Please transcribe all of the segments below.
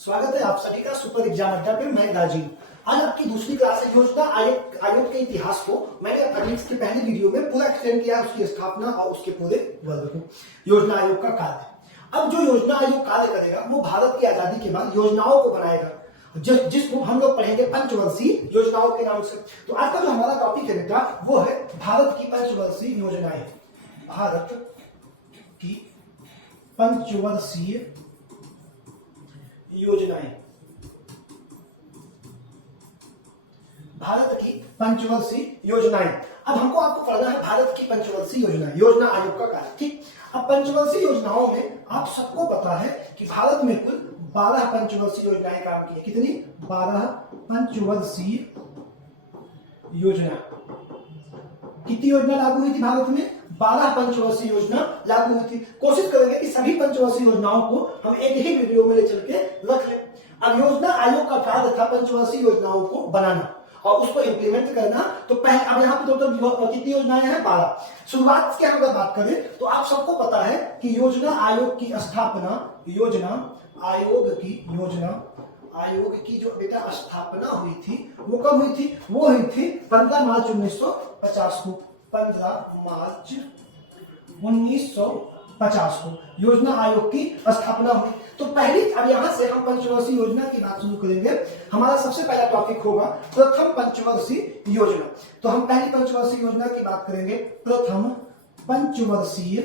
स्वागत है आप सभी का सुपर एग्जाम अड्डा पे। मैं राजीव। आज आपकी दूसरी क्लास है योजना आयोग के इतिहास को। मैंने अपनी इसके पहले वीडियो में पूरा एक्सप्लेन किया, उसकी स्थापना और उसके पूरे वर्ग को, योजना आयोग का कार्य। अब जो योजना आयोग कार्य करेगा वो भारत की आजादी के बाद योजनाओं को बनाएगा, जिसको हम लोग पढ़ेंगे पंचवर्षीय योजनाओं के नाम से। तो आज का जो हमारा टॉपिक है बेटा वो है भारत की पंचवर्षीय योजनाएं। भारत की पंचवर्षीय योजनाएं, भारत की पंचवर्षीय योजनाएं। अब हमको आपको पढ़ना है भारत की पंचवर्षीय योजना, योजना आयोग का कार्य। ठीक, अब पंचवर्षीय योजनाओं में आप सबको पता है कि भारत में कुल 12 पंचवर्षीय योजनाएं काम की है। कितनी? 12 पंचवर्षीय योजना। कितनी योजना लागू हुई थी भारत में? 12 पंचवर्षीय योजना लागू हुई थी। कोशिश करेंगे कि सभी पंचवर्षीय योजनाओं को हम एक ही वीडियो में ले चल के रख लें। अब योजना आयोग का कार्य था पंचवर्षीय योजनाओं को बनाना और उसको इम्प्लीमेंट करना। तो पहले अब यहाँ पे टोटल कितनी योजनाएं हैं? 12। शुरुआत की अगर बात करें तो आप सबको पता है कि योजना आयोग की स्थापना, योजना आयोग की जो बेटा स्थापना हुई थी वो कब हुई थी? वो हुई थी 15 मार्च 1950 को। 15 मार्च 1950 को योजना आयोग की स्थापना हुई। तो पहली, अब यहां से हम पंचवर्षीय योजना की बात शुरू करेंगे। हमारा सबसे पहला टॉपिक होगा प्रथम पंचवर्षीय योजना। तो हम पहली पंचवर्षीय योजना की बात करेंगे, प्रथम पंचवर्षीय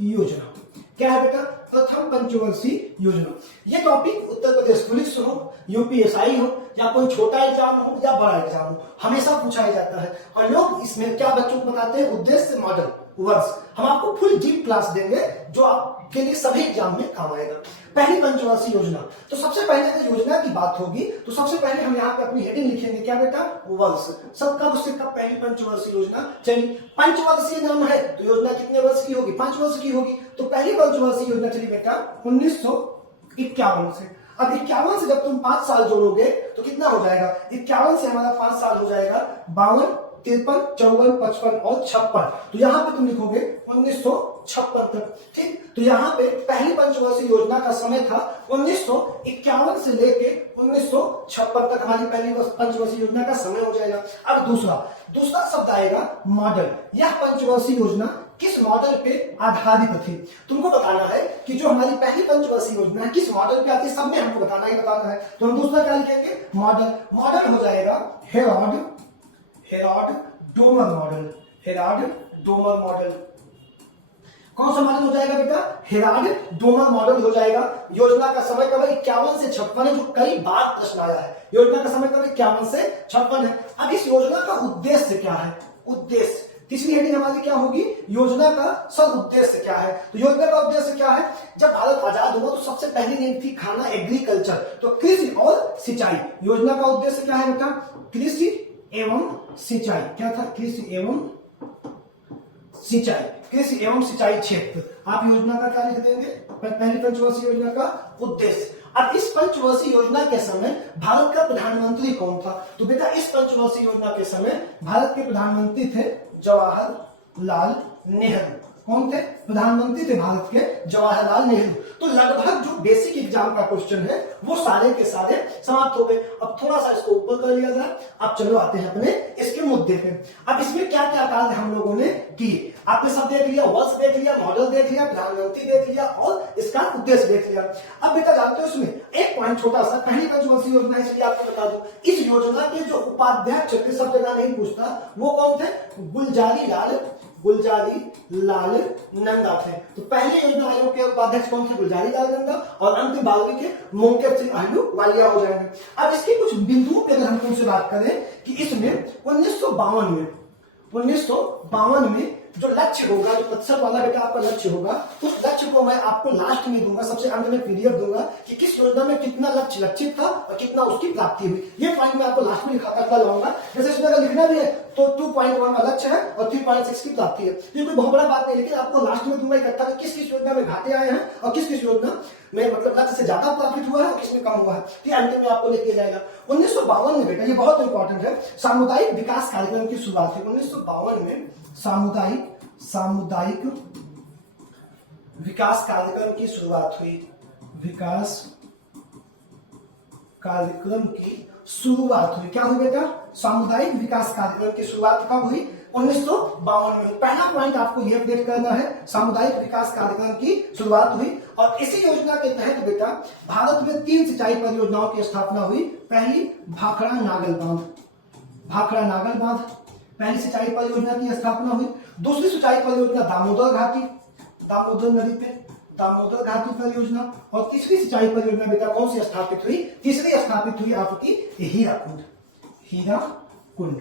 योजना। क्या है बेटा? प्रथम पंचवर्षीय योजना। ये टॉपिक उत्तर प्रदेश पुलिस हो, यूपीएसआई हो, या कोई छोटा एग्जाम हो या बड़ा एग्जाम हो, हमेशा पूछा जाता है। और लोग इसमें क्या बच्चों को बताते हैं? उद्देश्य, मॉडल, वर्ष। हम आपको फुल डीप क्लास देंगे जो आपके लिए सभी एग्जाम में काम आएगा। पहली पंचवर्षीय योजना। तो सबसे पहले अगर योजना की बात होगी तो सबसे पहले हम यहाँ पे अपनी हेडिंग लिखेंगे। क्या बेटा? वर्ष। सब कब से कब पहली पंचवर्षीय योजना चली? पंचवर्षीय नाम है तो योजना कितने वर्ष की होगी? 5 वर्ष की होगी। तो पहली पंचवर्षीय योजना चली बेटा 1951 से। अब 51 से जब तुम 5 साल जोड़ोगे तो कितना हो जाएगा? 51 से हमारा 5 साल हो जाएगा 52, 53, 54, 55 और 56। तो यहाँ पे तुम लिखोगे 1956 तक। ठीक, तो यहाँ पे पहली पंचवर्षीय योजना का समय था 1951 से लेके 1956 तक हमारी पहली पंचवर्षीय योजना का समय हो जाएगा। अब दूसरा शब्द आएगा मॉडल। यह पंचवर्षीय योजना किस मॉडल पे आधारित थी? तुमको बताना है कि जो हमारी पहली पंचवर्षीय योजना है किस मॉडल पे आती है, सब में हमको बताना है। तो हम दूसरा क्या लिखेंगे? मॉडल हो जाएगा हेराल्ड डोमर मॉडल। कौन सा मॉडल हो जाएगा बेटा? हेराल्ड डोमर मॉडल हो जाएगा। योजना का समय कब? 51 से 56 है, जो कई बार प्रश्न आया है। योजना का समय कब? 51 से 56 है। अब इस योजना का उद्देश्य क्या है? उद्देश्य, तीसरी हेडिंग हमारी क्या होगी? योजना का सब उद्देश्य क्या है? तो योजना का उद्देश्य क्या है? जब भारत आजाद हुआ तो सबसे पहली नींव थी खाना, एग्रीकल्चर, तो कृषि और सिंचाई। योजना का उद्देश्य क्या है बेटा? कृषि एवं सिंचाई। क्या था? कृषि एवं सिंचाई क्षेत्र। आप योजना का क्या लिख देंगे? पहली पंचवर्षीय योजना का उद्देश्य। अब इस पंचवर्षीय योजना के समय भारत का प्रधानमंत्री कौन था? तो बेटा इस पंचवर्षीय योजना के समय भारत के प्रधानमंत्री थे जवाहरलाल नेहरू। कौन थे? प्रधानमंत्री थे भारत के जवाहरलाल नेहरू। तो लगभग जो बेसिक एग्जाम का क्वेश्चन है वो सारे के सारे समाप्त हो गए। अब थोड़ा सा इसको ऊपर कर लिया जाए। अब चलो आते हैं अपने इसके मुद्दे पे। अब इसमें क्या क्या कार्य हम लोगों ने किए? आपने सब देख लिया, वर्ष देख लिया, मॉडल देख लिया, प्रधानमंत्री देख लिया और इसका उद्देश्य देख लिया। अब बेटा जानते हो इसमें एक पॉइंट छोटा सा, पहली पंचवर्षीय योजना इसलिए आपको बता दूं, इस योजना के जो उपाध्यक्ष थे, सब जगह नहीं पूछता, वो कौन थे? गुलजारी लाल नंदा थे। तो पहले योजना आयोग के उपाध्यक्ष कौन थे? गुलजारी लाल नंदा। और अंतिम 12वीं के मुंकेश सिंह अहलूवालिया हो जाएंगे। अब इसके कुछ बिंदुओं पे अगर हम तुमसे बात करें कि इसमें 1952 में जो लक्ष्य होगा, जो प्रतिशत वाला बेटा आपका लक्ष्य होगा, उस लक्ष्य को मैं आपको लास्ट में दूंगा, सबसे अंत में पीडीएफ दूंगा कि किस योजना में कितना लक्ष्य लक्षित था और कितना उसकी प्राप्ति हुई। ये पॉइंट मैं आपको लास्ट में लिखा लाऊंगा। जैसे इसमें अगर लिखना भी है तो 2.1 का लक्ष्य है और 3.6 की प्राप्ति है। ये कोई बहुत बड़ा बात नहीं, लेकिन आपको लास्ट में दूंगा इकट्ठा किस किस योजना में घाटे आए हैं और किस किस योजना में मतलब लक्ष्य से ज्यादा प्रॉफिट हुआ है और किसमें कम हुआ है। ये अंतिम में आपको लेके जाएगा। 1952 में बेटा ये बहुत इंपॉर्टेंट है, सामुदायिक विकास कार्यक्रम की शुरुआत हुई। 1952 में सामुदायिक विकास कार्यक्रम की शुरुआत हुई। विकास कार्यक्रम की शुरुआत हुई। क्या हुई बेटा? सामुदायिक विकास कार्यक्रम की शुरुआत कब हुई? 1952 में। पहला पॉइंट आपको यह अपडेट करना है, सामुदायिक विकास कार्यक्रम की शुरुआत हुई। और इसी योजना के तहत बेटा भारत में 3 सिंचाई परियोजनाओं की स्थापना हुई। पहली भाखड़ा नागल बांध, भाखड़ा नागल बांध पहली सिंचाई परियोजना की स्थापना हुई। दूसरी सिंचाई परियोजना दामोदर घाटी, दामोदर नदी पे दामोदर घाटी परियोजना। और तीसरी सिंचाई परियोजना बेटा कौन सी स्थापित हुई? तीसरी स्थापित हुई आपकी हीराकुंड, हीराकुंड,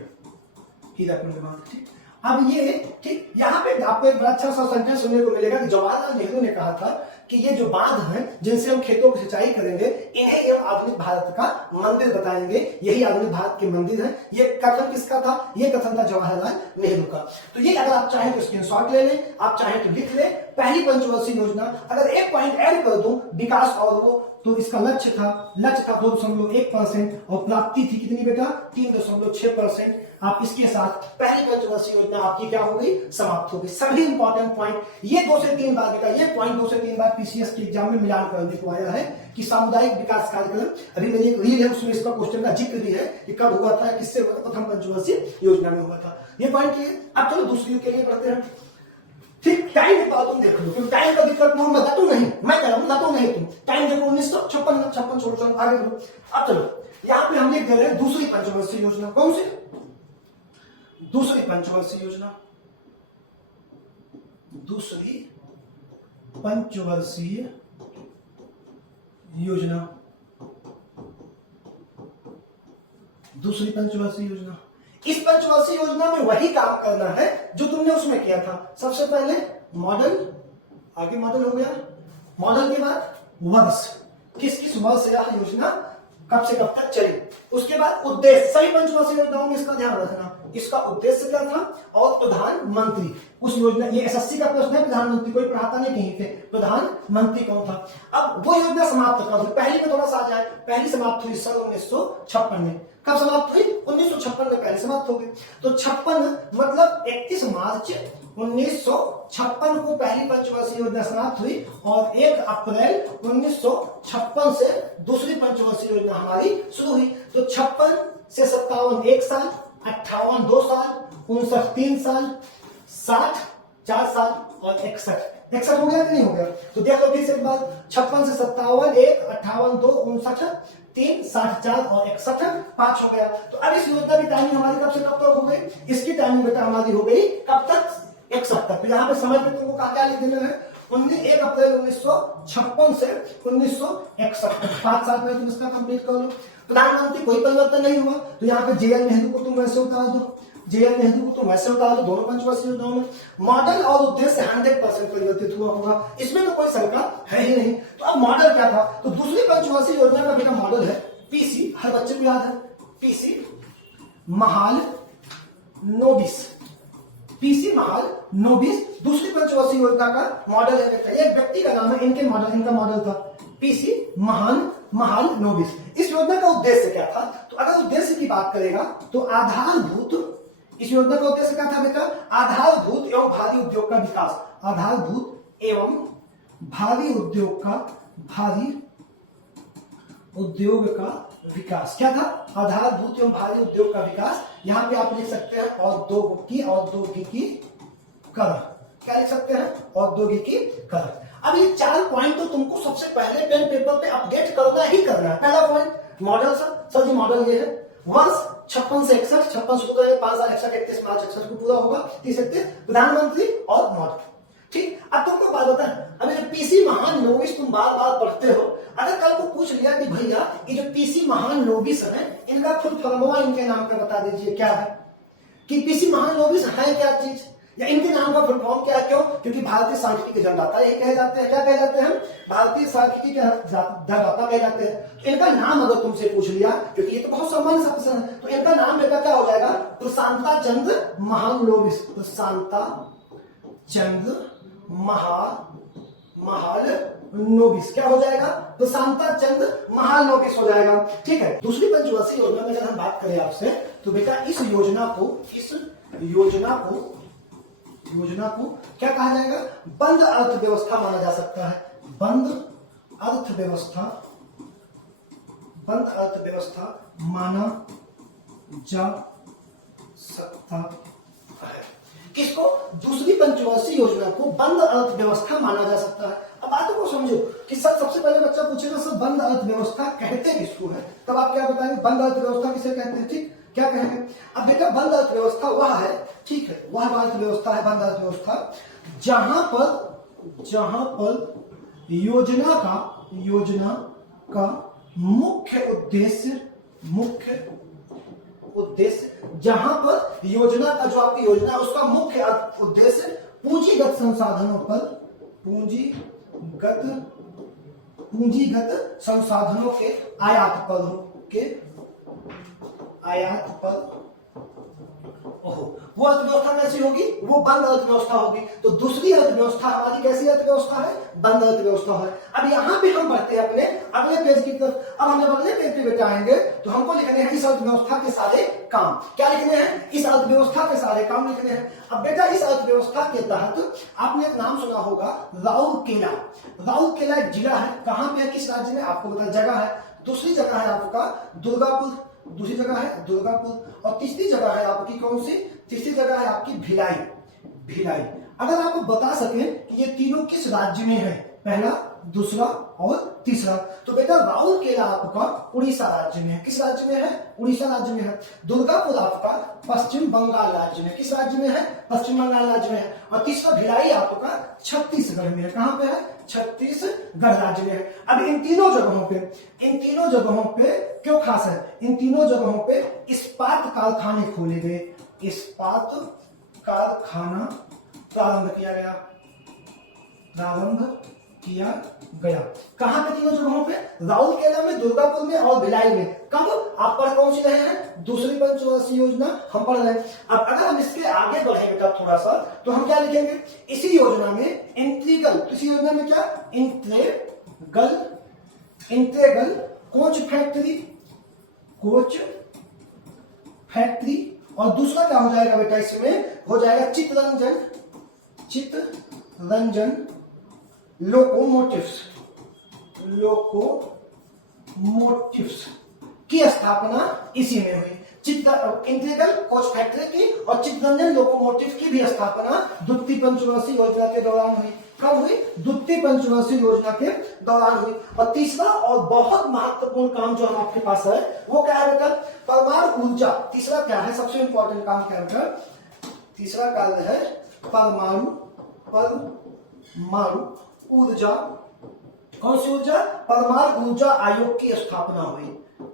हीराकुंड बांध। ठीक, अब ये ठीक यहाँ पे आपको एक बड़ा अच्छा सा सेंटेंस सुनने को मिलेगा कि जवाहरलाल नेहरू ने कहा था कि ये जो बांध हैं जिनसे हम खेतों की सिंचाई करेंगे, इन्हें हम आधुनिक भारत का मंदिर बताएंगे, यही आधुनिक भारत के मंदिर हैं। ये कथन किसका था? ये कथन था जवाहरलाल नेहरू का। तो ये अगर आप चाहें तो स्क्रीनशॉट ले लें, आप चाहें तो लिख लें। पहली पंचवर्षीय योजना, अगर एक पॉइंट ऐड कर दूं विकास और वो, तो इसका लक्ष्य था 2.1% और प्राप्ति थी कितनी बेटा? 3.6%। आप इसके साथ पहली पंचवर्षीय योजना आपकी क्या हो गई? समाप्त हो गई। सभी इंपॉर्टेंट पॉइंट ये 2 से 3 बार बेटा, ये पॉइंट 2 से 3 बार पीसीएस के एग्जाम में मिलान करने को आया है कि सामुदायिक विकास कार्यक्रम। अभी मेरी एक रील है, उसमें इसका क्वेश्चन का जिक्र भी है कि कब हुआ था, किससे हुआ था? प्रथम पंचवर्षीय योजना में हुआ था। ये पॉइंट क्लियर? अब चलो दूसरी के लिए बढ़ते हैं। ठीक, टाइम के बाद तुम देख लो, क्योंकि टाइम का दिक्कत मैं बताता नहीं, मैं कह रहा हूं बताता नहीं। तुम टाइम देखो 1956 छोड़ो, आगे बढ़ो। अब चलो यहां पे हम लिख दे रहे हैं दूसरी पंचवर्षीय योजना। कौन सी? दूसरी पंचवर्षीय योजना, दूसरी पंचवर्षीय योजना, दूसरी पंचवर्षीय योजना। इस पंचवर्षीय योजना में वही काम करना है जो तुमने उसमें किया था। सबसे पहले मॉडल, आगे मॉडल हो गया, मॉडल के बाद वर्ष, किस किस वर्ष यह योजना कब से कब तक चली। उसके बाद उद्देश्य, सभी पंचवर्षीय योजनाओं में इसका ध्यान रखना, इसका उद्देश्य क्या था और प्रधानमंत्री उस योजना, ये एसएससी का प्रश्न है, प्रधानमंत्री कोई पढ़ाता नहीं कहीं पे, प्रधानमंत्री कौन था। अब वो योजना समाप्त कर दो, पहली में थोड़ा सा आ जाए। पहली समाप्त हुई सन 1956 में। कब समाप्त हुई? 1956 में पहले समाप्त हो गई। तो 56 मतलब 31 मार्च 1956 को पहली पंचवर्षीय योजना समाप्त हुई और 1 अप्रैल 1956 से दूसरी पंचवर्षीय योजना हमारी शुरू हुई। तो 56 से 57 1 साल, 58 2 साल, 59 3 साल, 60 4 साल और 61 हो गया कि नहीं हो गया? तो देख लो फिर से एक बार, 56 से 57 1, 58 2, 59 3, 60 4 और 61 5 हो गया। तो अब इस योजना की टाइमिंग हमारी कब से कब तक हो गई? इसकी टाइमिंग बेटा हमारी हो गई कब तक? 61 तक। तो यहाँ पे समय पे तुमको क्या लिख देना है? 1 अप्रैल 1956 से 1961, 5 साल में तुम इसका कंप्लीट कर लो। प्रधानमंत्री कोई परिवर्तन नहीं हुआ, तो यहाँ पे जेएल नेहरू को तुम वैसे उतार दो, जेएल नेहरू को तुम वैसे उतार दो दोनों पंचवर्षीय योजनाओं में। मॉडल और उद्देश्य 100% परिवर्तित हुआ होगा, इसमें तो कोई शंका है ही नहीं। तो अब मॉडल क्या था? तो दूसरी पंचवर्षीय योजना का बेटा मॉडल है पीसी, हर बच्चे को याद है, पीसी महाल नोबिस, पीसी महाल नोबिस दूसरी पंचवर्षीय योजना का मॉडल है बेटा। एक व्यक्ति का नाम है, इनके मॉडल, इनका मॉडल था पीसी महाल नोबिस। इस योजना का उद्देश्य क्या था? तो अगर उद्देश्य की बात करेगा तो आधारभूत, इस योजना का उद्देश्य क्या था बेटा? आधारभूत एवं भारी उद्योग का विकास, आधारभूत एवं भारी उद्योग का, भारी उद्योग का विकास। क्या था? आधारभूत एवं भारी उद्योग का विकास। यहां पे आप लिख सकते हैं औद्योगिकीकरण। क्या लिख सकते हैं? औद्योगिकीकरण। अब ये 4 पॉइंट तो तुमको सबसे पहले पेन पेपर पे अपडेट करना ही करना है। पहला पॉइंट मॉडल, सर जी मॉडल ये है, वर्ष 56 से 61, 56 शुरू करेंगे 5 साल 31 मार्च 61 को पूरा होगा, 30 प्रधानमंत्री और मॉडल। ठीक, अब तुमको बात होता है, अभी जो पीसी महान नोबिस तुम बार बार पढ़ते हो, अगर कल को पूछ लिया कि भैया ये जो पीसी महान नोबिस है इनका फुल फॉर्म इनके नाम का बता दीजिए क्या है, कि पीसी महान नोबिस है क्या चीज, या इनके नाम का फुल फॉर्म क्या है? क्यों? क्योंकि भारतीय सांख्यिकी के जन्मदाता ये कहे जाते हैं। क्या कहे जाते हैं? भारतीय सांख्यिकी के जन्मदाता कहे जाते हैं। तो इनका नाम अगर तुमसे पूछ लिया, क्योंकि ये तो बहुत सामान्य सा प्रश्न है, तो इनका नाम बेटा क्या हो जाएगा? प्रशांता चंद्र महालनोबिस, प्रशांता चंद्र महालनोबिस। क्या हो जाएगा? प्रशांता चंद्र महालनोबिस हो जाएगा। ठीक है, दूसरी पंचवर्षीय योजना में अगर हम बात करें आपसे, तो बेटा इस योजना को क्या कहा जाएगा? बंद अर्थव्यवस्था माना जा सकता है, बंद अर्थव्यवस्था माना जा सकता है। किसको? दूसरी पंचवर्षीय योजना को बंद अर्थव्यवस्था माना जा सकता है। अब बातों को समझो कि सबसे पहले बच्चा पूछेगा सर बंद अर्थव्यवस्था कहते किसको है, तब आप क्या बताएंगे? बंद अर्थव्यवस्था किसे कहते हैं? ठीक, क्या कहेंगे? अब बेटा बंद अर्थव्यवस्था वह है, ठीक है, वह अर्थव्यवस्था है बंद अर्थव्यवस्था जहां पर योजना का मुख्य उद्देश्य जहां पर योजना का जो आपकी योजना है उसका मुख्य उद्देश्य पूंजीगत संसाधनों के आयात पर वो अर्थव्यवस्था कैसी होगी? वो बंद अर्थव्यवस्था होगी। तो दूसरी अर्थव्यवस्था हमारी कैसी अर्थव्यवस्था है? बंद अर्थव्यवस्था है। अब यहाँ पे हम बढ़ते हैं अपने अगले पेज की तरफ। अब हम जब अगले पेज पे बेटा आएंगे तो हमको लिखने हैं इस अर्थव्यवस्था के सारे काम। क्या लिखने हैं? इस अर्थव्यवस्था के सारे काम लिखने हैं। अब बेटा इस अर्थव्यवस्था के तहत आपने एक नाम सुना होगा राउरकेला एक जिला है। कहाँ पे है? किस राज्य में? आपको बता जगह है। दूसरी जगह है आपका दुर्गापुर, दूसरी जगह है दुर्गापुर, और तीसरी जगह है आपकी कौन सी? तीसरी जगह है आपकी भिलाई। अगर आप बता सकें कि ये तीनों किस राज्य में है, पहला, दूसरा और तीसरा, तो बेटा राउरकेला आपका उड़ीसा राज्य में है। किस राज्य में है? उड़ीसा राज्य में है। दुर्गापुर आपका पश्चिम बंगाल राज्य में। किस राज्य में है? पश्चिम बंगाल राज्य में है। और तीसरा भिलाई आपका छत्तीसगढ़ में है। कहां पे है? छत्तीसगढ़ राज्य में है। अब इन तीनों जगहों पे क्यों खास है? इन तीनों जगहों पे इस्पात कारखाने खोले गए। इस्पात कारखाना प्रारंभ किया गया। कहां पे? तीनों जगहों पे, राउरकेला में, दुर्गापुर में और भिलाई में। कब? आप पढ़ कौन सी रहे हैं? दूसरी पंचवर्षीय योजना हम पढ़ रहे हैं। अब अगर हम इसके आगे बढ़े बेटा थोड़ा सा, तो हम क्या लिखेंगे? इसी योजना में इंटीग्रल, इसी योजना में क्या? इंटीग्रल कोच फैक्ट्री, और दूसरा क्या हो जाएगा बेटा? इसमें हो जाएगा चित्तरंजन लोकोमोटिव्स की स्थापना इसी में हुई। इंटीग्रल कोच फैक्ट्री की और चित्तरंजन लोकोमोटिव की भी स्थापना द्वितीय पंचवर्षीय योजना के दौरान हुई। कब हुई? द्वितीय पंचवर्षीय योजना के दौरान हुई। और तीसरा और बहुत महत्वपूर्ण काम जो हम आपके पास है वो क्या है बेटा? परमाणु ऊर्जा। तीसरा क्या है? सबसे इंपॉर्टेंट काम क्या है? तीसरा कार्य है परमाणु ऊर्जा। कौन सी ऊर्जा? परमाणु ऊर्जा आयोग की स्थापना हुई।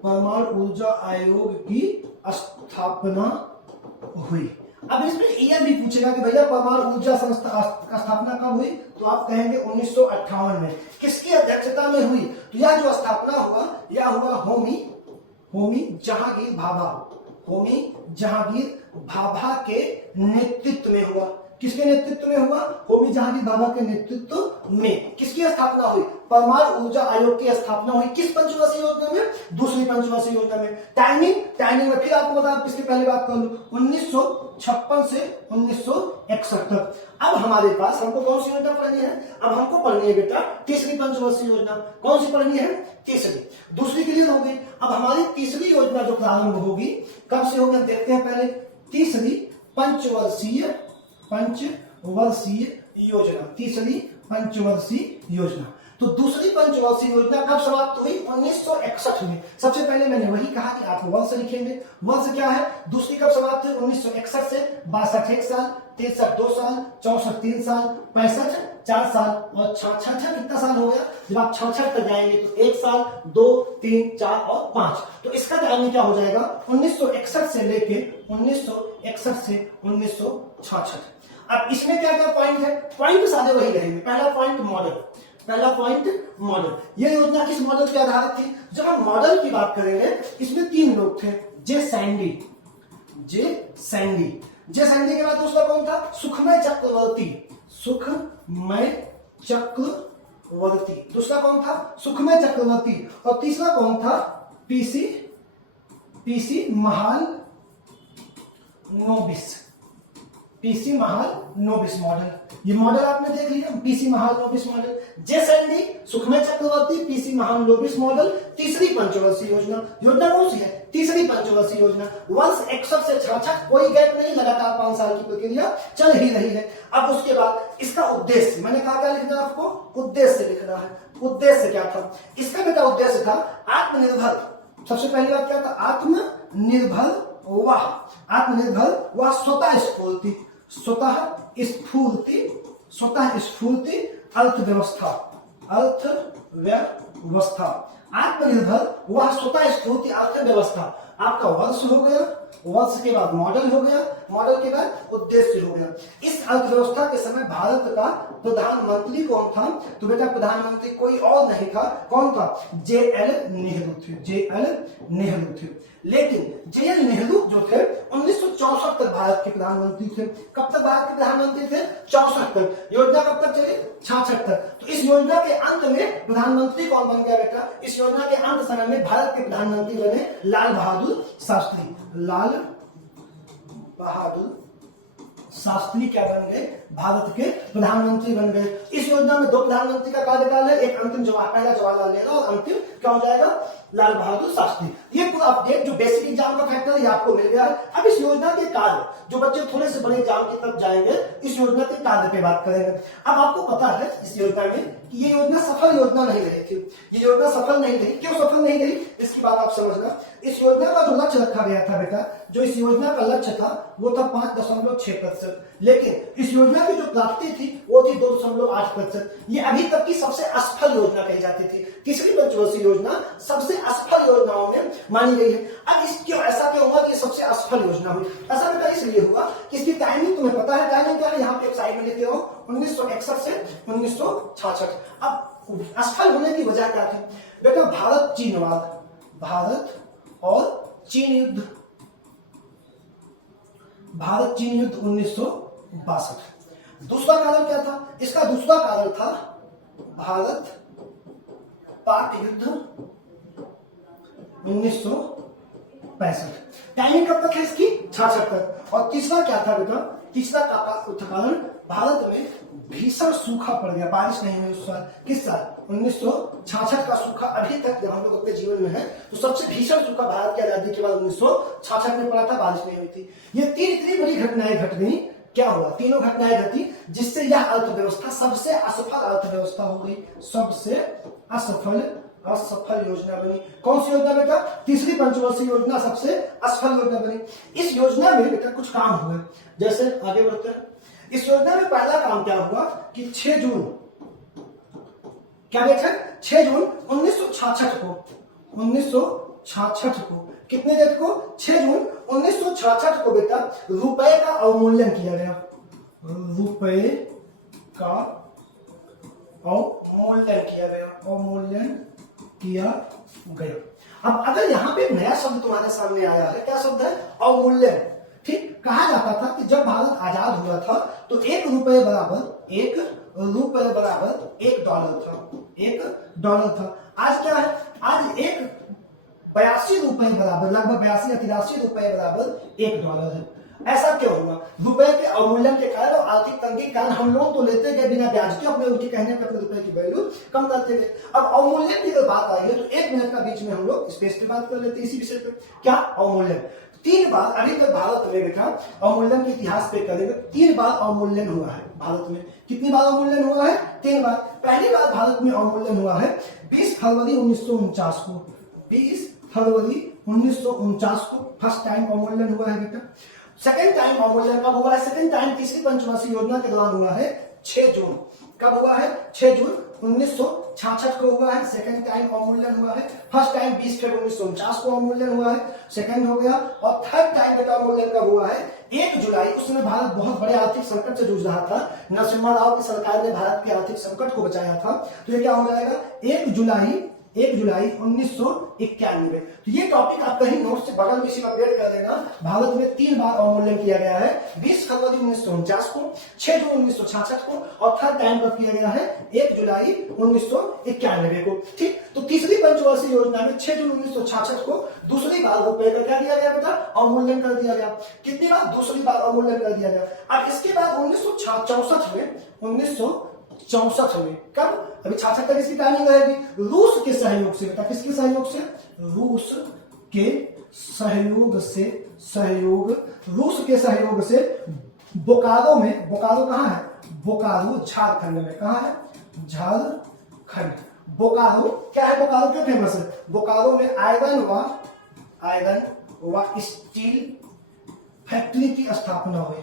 परमाणु ऊर्जा आयोग की स्थापना हुई। अब इसमें यह भी पूछेगा कि भैया परमाणु ऊर्जा संस्था का स्थापना कब हुई? तो आप कहेंगे 1958 में। किसकी अध्यक्षता में हुई? तो यह जो स्थापना हुआ यह हुआ होमी जहांगीर भाभा के नेतृत्व में हुआ। किसके नेतृत्व में हुआ? होमी जहांगीर भाभा के नेतृत्व में। किसकी स्थापना हुई? परमाणु ऊर्जा आयोग की स्थापना हुई। किस पंचवर्षीय योजना में? दूसरी पंचवर्षीय योजना में। टाइमिंग में फिर आपको बता, इसके पहले बात कर लूं, 1956 से 1961 तक। अब हमारे पास हमको कौन सी योजना पढ़नी है? अब हमको पढ़नी है बेटा तीसरी पंचवर्षीय योजना। कौन सी पढ़नी है? तीसरी। दूसरी क्लियर हो गई। अब हमारी तीसरी योजना जो प्रारंभ होगी कब से होगी देखते हैं पहले। तीसरी पंचवर्षीय योजना। तीसरी पंचवर्षीय योजना। तो दूसरी पंचवर्षीय योजना कब समाप्त हुई? 1961 में। सबसे पहले मैंने वही कहा कि आप वर्ष लिखेंगे। वर्ष क्या है? दूसरी कब समाप्त हुई? 1961 से 62 1 साल, 63 2 साल, 64 3 साल, 65 4 साल और 66 कितना साल हो गया? जब आप 66 तक जाएंगे तो 1 साल, 2 3 4 और 5। तो इसका टाइमिंग क्या हो जाएगा? 1961 से लेके 1966। अब इसमें क्या क्या पॉइंट है? पॉइंट सारे वही रहेंगे। पहला पॉइंट मॉडल। ये योजना किस मॉडल पे आधारित थी? जब हम मॉडल की बात करेंगे इसमें 3 लोग थे। जे सैंडी के बाद दूसरा कौन था? सुखमय चक्रवर्ती। दूसरा कौन था? सुखमय चक्रवर्ती। और तीसरा कौन था? PC Mahalanobis. PC Mahalanobis model, ये मॉडल आपने देख लिया, पीसी महालनोबिस मॉडल। जेएसएलवी सुखमय चक्रवर्ती पीसी महालनोबिस मॉडल, तीसरी पंचवर्षीय योजना। योजना कौन सी है? तीसरी पंचवर्षीय योजना। वर्ष 61 से 66, कोई गैप नहीं, लगातार 5 साल की प्रक्रिया चल ही रही है। अब उसके बाद इसका उद्देश्य, मैंने कहा क्या लिखना है आपको? उद्देश्य लिखना है। उद्देश्य क्या था इसका? बेटा उद्देश्य था आत्मनिर्भर। सबसे पहली बात क्या था? आत्मनिर्भर व स्वतः स्फूर्ति, स्वतः स्फूर्ति अर्थव्यवस्था, आत्मनिर्भर व स्वतः स्फूर्ति अर्थव्यवस्था। आपका वर्ष हो गया, वर्ष के बाद मॉडल हो गया, मॉडल के बाद उद्देश्य हो गया। इस अर्थव्यवस्था के समय भारत का प्रधानमंत्री कौन था? तो बेटा प्रधानमंत्री कोई और नहीं था। कौन था? जेएल नेहरू थे। लेकिन जेएल नेहरू जो थे 1964 तक भारत के प्रधानमंत्री थे। कब तक भारत के प्रधानमंत्री थे? 64 तक। योजना कब तक चली? 66 तक। तो इस योजना के अंत में प्रधानमंत्री कौन बन गया बेटा? इस योजना के अंत समय में भारत के प्रधानमंत्री बने लाल बहादुर शास्त्री। लाल बहादुर शास्त्री क्या बन गए? भारत के प्रधानमंत्री बन गए। इस योजना में 2 प्रधानमंत्री का कार्यकाल है, एक अंतिम पहला जवाहरलाल नेहरू और अंतिम क्या हो जाएगा? लाल बहादुर शास्त्री। ये पूरा अपडेट जो बेसिक एग्जाम का फैक्टर ये आपको मिल गया है। अब इस योजना के कार्य, जो बच्चे थोड़े से बड़े एग्जाम की तरफ जाएंगे, इस योजना के कार्य पे बात करेंगे। अब आपको पता है इस योजना में कि ये योजना सफल योजना नहीं रही थी। ये योजना सफल नहीं रही। क्यों सफल नहीं रही? इसकी बात आप समझना। इस योजना का जो लक्ष्य रखा गया था बेटा, जो इस योजना का लक्ष्य था वो था 5.6%, लेकिन इस योजना की जो प्राप्ति थी वो थी 2.8%। ये अभी तक की सबसे असफल योजना कही जाती थी। तीसरी पंचवर्षीय योजना सबसे असफल योजनाओं में मानी गई है। अब ऐसा क्यों हुआ कि सबसे असफल योजना हुई? ऐसा बेटा इसलिए हुआ कि इसकी टाइमिंग तुम्हें पता है। टाइमिंग क्या है? यहाँ पे एक साइड में लिख रहा हूं, 1961 से 1966। अब असफल होने की वजह क्या थी बेटा? भारत और चीन युद्ध, 1962। दूसरा कारण क्या था? इसका दूसरा कारण था भारत पाक युद्ध 1965। टाइमिंग कब तक है इसकी? 66 तक। और तीसरा क्या था बेटा? तीसरा कारण भारत में भीषण सूखा पड़ गया, बारिश नहीं हुई उस साल। किस साल? 1966 का सूखा अभी तक जब हम लोग अपने जीवन में है तो सबसे भीषण सूखा भारत की आजादी के बाद 1966 में पड़ा था, बारिश नहीं हुई थी। ये 3 इतनी बड़ी घटनाएं घट गई। क्या हुआ? तीनों घटनाएं घटी जिससे यह अर्थव्यवस्था सबसे असफल अर्थव्यवस्था हो गई, सबसे असफल योजना बनी। कौन सी योजना बेटा? तीसरी पंचवर्षीय योजना सबसे असफल योजना बनी। इस योजना में बेटा कुछ काम हुए, जैसे आगे बढ़ते हैं। इस योजना में पहला काम क्या हुआ कि 6 जून, क्या बेटा? 6 जून 1966 को कितने डेट को? 6 जून 1966 को बेटा रुपए का अवमूल्यन किया गया। रुपए का अवमूल्यन किया गया। अब अगर यहाँ पे नया शब्द तुम्हारे सामने आया है, क्या शब्द है? अवमूल्यन। ठीक, कहा जाता था कि जब भारत आजाद हुआ था तो 1 रुपए बराबर 1 डॉलर था। आज क्या है? आज 82 रुपए बराबर, लगभग 82 या 83 रुपए बराबर 1 डॉलर है। ऐसा क्यों हुआ? रुपए के अवमूल्यन के कारण और आर्थिक तंगी के कारण हम लोग तो लेते गए बिना ब्याज के, अपने उनके कहने पर अपने रुपए की वैल्यू कम करते गए। अब अवमूल्यन की अगर बात आई है तो 1 मिनट का बीच में हम लोग स्पेस पे बात कर लेते हैं इसी विषय पे। क्या? अवमूल्यन। 3 बार अभी तक भारत में बेटा अवमूल्यन के इतिहास पे करेंगे, 3 बार अवमूल्यन हुआ है भारत में। कितनी बार अवमूल्यन हुआ है? 3 बार। पहली बार भारत में अवमूल्यन हुआ है 20 फरवरी 1949 को। 20 फरवरी 1949 को फर्स्ट टाइम अवमूल्यन हुआ है बेटा। सेकेंड टाइम अवमूल्यन कब हुआ है? सेकेंड टाइम तीसरी पंचवर्षीय योजना के दौरान हुआ है 6 जून। कब हुआ है? 6 जून 1966 को हुआ है, सेकेंड टाइम अवमूल्यन हुआ है। फर्स्ट टाइम 20 फरवरी 1949 को अवमूल्यन हुआ है, सेकेंड हो गया। और थर्ड टाइम बेटा अवमूल्यन कब हुआ है? 1 जुलाई। उस समय भारत बहुत बड़े आर्थिक संकट से जूझ रहा था। नरसिम्हा राव की सरकार ने भारत के आर्थिक संकट को बचाया था। तो ये क्या हो जाएगा? 1 जुलाई 1991। तो ये टॉपिक आप कहीं नोट से बगल में अपडेट कर देना। भारत में 3 बार अवमूल्यन किया गया है, 20 फरवरी 1949 को, 6 जून 1966 को और थर्ड टाइम कब किया गया है? 1 जुलाई 1991 को। ठीक, तो तीसरी पंचवर्षीय योजना में 6 जून 1966 को दूसरी बार रुपए का क्या दिया गया बेटा, अवमूल्यन कर दिया गया। कितनी बार, दूसरी बार अवमूल्यन कर दिया गया। अब इसके बाद 1964 में कब, अभी 66 तक इसकी प्लानिंग रहेगी, रूस के सहयोग से बेटा, किसके सहयोग से, रूस के सहयोग से बोकारो में, बोकारो कहां है, बोकारो झारखंड में, कहां है, झारखंड। बोकारो क्या है, बोकारो क्यों फेमस है, बोकारो में आयरन व स्टील फैक्ट्री की स्थापना हुई।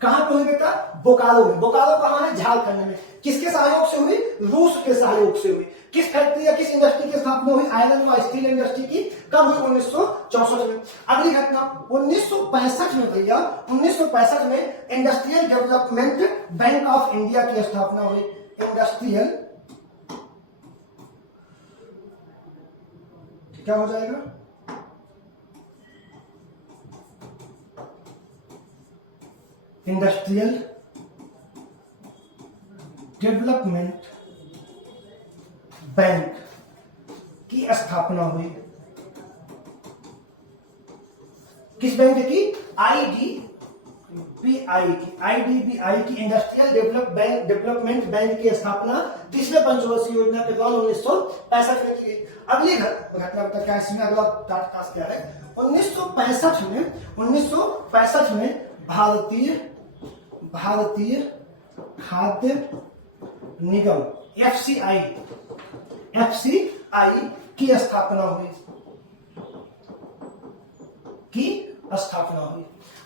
कहां पे हुई बेटा, बोकारो में। बोकारो कहां है, झारखंड में। किसके सहयोग से हुई, रूस के सहयोग से हुई। किस फैक्ट्री या किस इंडस्ट्री की स्थापना हुई, आयरन व स्टील इंडस्ट्री की, कब हुई, 1964 में। अगली घटना 1965 में भैया, 1965 में industrial development bank of India की स्थापना हुई। इंडस्ट्रियल क्या हो जाएगा, इंडस्ट्रियल डेवलपमेंट बैंक की स्थापना हुई। किस बैंक की, आईडीबीआई की इंडस्ट्रियल डेवलपमेंट बैंक की स्थापना तीसरे पंचवर्षीय योजना के दौरान 1965 में की गई। अगली घटना बता क्या, इसमें अगला टास्क क्या है, 1965 में भारतीय खाद्य निगम एफसीआई की स्थापना हुई।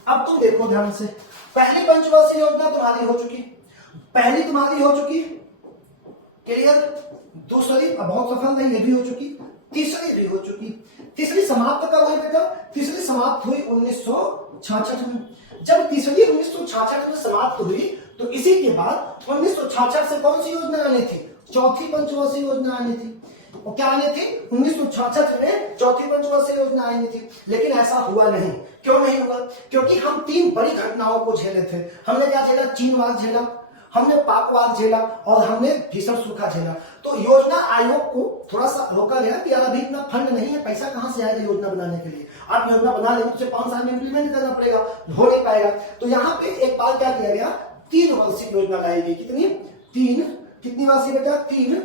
अब तुम देखो ध्यान से, पहली पंचवर्षीय योजना तुम्हारी हो चुकी, क्लियर। दूसरी बहुत सफल रही, ये भी हो चुकी। तीसरी भी हो चुकी। तीसरी समाप्त कब हुई बेटा, तीसरी समाप्त हुई 1966 में। जब तीसरी 1966 में समाप्त हुई तो इसी के बाद 1966 से कौन सी योजना आनी थी, चौथी पंचवर्षीय योजना आनी थी। और क्या आनी थी, 1966 में चौथी पंचवर्षीय योजना आनी थी। लेकिन ऐसा हुआ नहीं। क्यों नहीं हुआ, क्योंकि हम 3 बड़ी घटनाओं को झेले थे। हमने क्या झेला, चीनवाद झेला, हमने पाकवाद झेला और हमने भीषण सूखा झेला। तो योजना आयोग को थोड़ा सा रोका गया कि यार अभी इतना फंड नहीं है, पैसा कहां से आएगा योजना बनाने के लिए। आप योजना बना लेंगे तो 5 साल में इंप्लीमेंट करना पड़ेगा, हो नहीं पाएगा। तो यहाँ पे एक बार क्या किया गया, 3 वार्षिक योजना लाई गई। कितनी वार्षिक बेटा, 3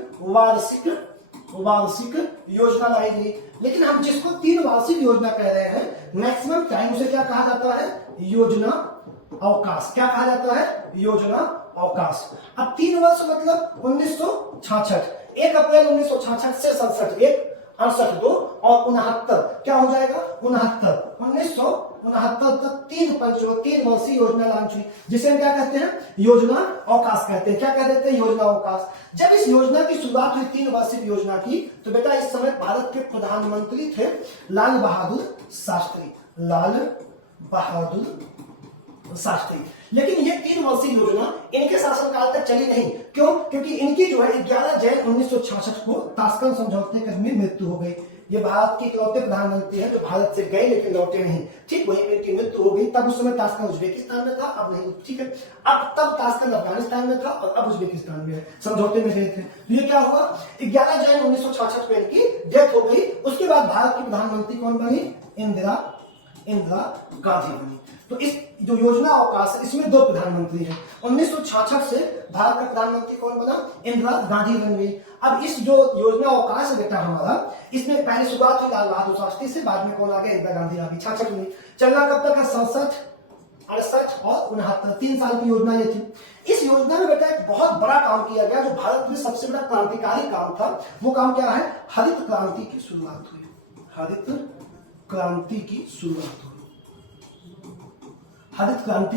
वार्षिक योजना लाई गई। लेकिन हम जिसको 3 वार्षिक योजना कह रहे हैं, मैक्सिमम टाइम उसे क्या कहा जाता है, योजना अवकाश। क्या कहा जाता है, योजना अवकाश। अब 3 वर्ष मतलब 1966, 1 अप्रैल 1966 से 67, 68, 2 और 69, क्या हो जाएगा, 69, 1969 तक 3 वर्षीय योजना लॉन्च हुई, जिसे हम क्या कहते हैं, योजना अवकाश कहते हैं। क्या कह देते हैं, योजना अवकाश। जब इस योजना की शुरुआत हुई 3 वर्षीय योजना की, तो बेटा इस समय भारत के प्रधानमंत्री थे लाल बहादुर शास्त्री। लेकिन ये 3 वर्षीय योजना इनके शासनकाल तक चली नहीं। क्यों, क्योंकि इनकी जो है 11 जनवरी 1966 को ताशकंद समझौते में मृत्यु हो गई। ये भारत के इकलौते प्रधानमंत्री हैं जो भारत से गए लेकिन लौटे नहीं, ठीक, वहीं पे इनकी मृत्यु हो गई। तब उस समय ताशकंद उज्बेकिस्तान में था, अब नहीं, ठीक है। अब तब ताशकंद अफगानिस्तान में था और अब उज्बेकिस्तान में है, समझौते में गए थे। तो ये क्या हुआ, 11 जनवरी 1966 को इनकी डेथ हो गई। उसके बाद भारत की प्रधानमंत्री कौन बनी, इंदिरा गांधी बनी। तो इस जो योजना अवकाश है, इसमें 2 प्रधानमंत्री हैं। 1966 से भारत का प्रधानमंत्री कौन बना, इंदिरा गांधी बन गई। अब इस जो योजना अवकाश है बेटा हमारा, इसमें पहले शुरुआत हुई लाल बहादुर शास्त्री से, बाद में कौन आ गया, इंदिरा गांधी आ गई 66 में। चलना कब तक है, 67, 68 और 69, 3 साल की योजना ये थी। इस योजना में बेटा एक बहुत बड़ा काम किया गया, जो भारत में सबसे बड़ा क्रांतिकारी काम था। वो काम क्या है, हरित क्रांति की शुरुआत हुई। हरित क्रांति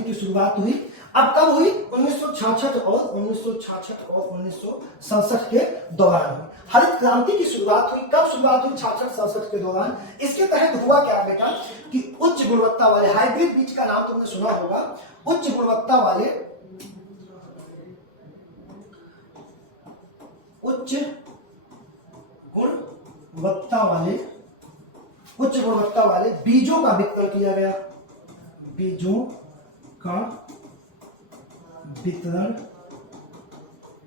की शुरुआत हुई। अब कब हुई, 1966 और 1967 के दौरान हुई। हरित क्रांति की शुरुआत हुई, कब शुरुआत हुई, 66-67 के दौरान। इसके तहत हुआ क्या बेटा कि उच्च गुणवत्ता वाले हाइब्रिड बीज का नाम तुमने सुना होगा, उच्च गुणवत्ता वाले बीजों का वितरण किया गया। बीजों का वितरण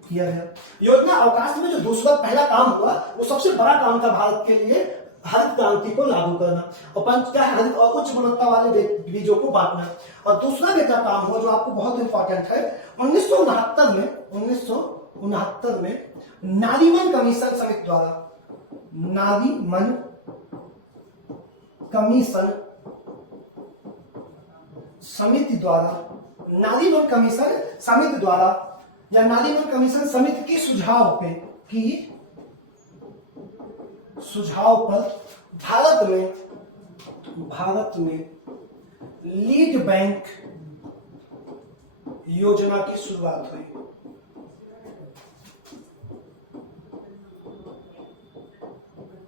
किया गया। योजना अवकाश में जो दूसरा पहला काम हुआ वो सबसे बड़ा काम था भारत के लिए, हरित क्रांति को लागू करना और पंच क्या है, हरित और उच्च गुणवत्ता वाले बीजों को बांटना। और दूसरा बेटा काम हुआ जो आपको बहुत इंपॉर्टेंट है, 1969 में नारीमन कमीशन समिति द्वारा, नारीमन कमीशन समिति द्वारा, नारीमन कमीशन समिति द्वारा या नारीमन कमीशन समिति के सुझाव पर भारत में लीड बैंक योजना की शुरुआत हुई।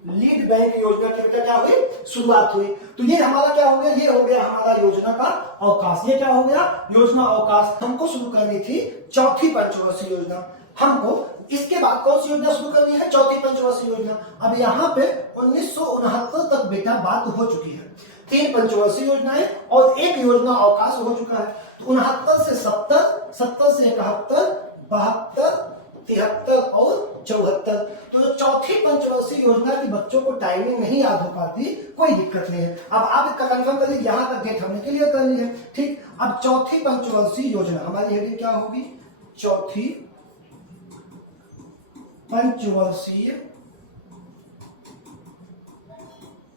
लीड बैंक योजना की क्या हुई, शुरुआत हुई। तो ये हमारा क्या हो गया, ये हो गया हमारा योजना का अवकाश। ये क्या हो गया, योजना अवकाश। हमको शुरू करनी थी चौथी पंचवर्षीय योजना। हमको इसके बाद कौन सी योजना शुरू करनी है, चौथी पंचवर्षीय योजना। अब यहाँ पे 1969 तक बेटा बात हो चुकी है, 3 पंचवर्षीय योजनाएं और 1 योजना अवकाश हो चुका है। तो 69 से 70, 70 से 71, 72, 73 और 74। तो जो चौथी पंचवर्षीय योजना की बच्चों को टाइमिंग नहीं याद हो पाती, कोई दिक्कत नहीं है। अब आप इसका कंफर्म करिए, यहाँ का डेट हमने क्लियर कर ली है, ठीक। अब चौथी पंचवर्षीय योजना हमारी हेडिंग क्या होगी, चौथी पंचवर्षीय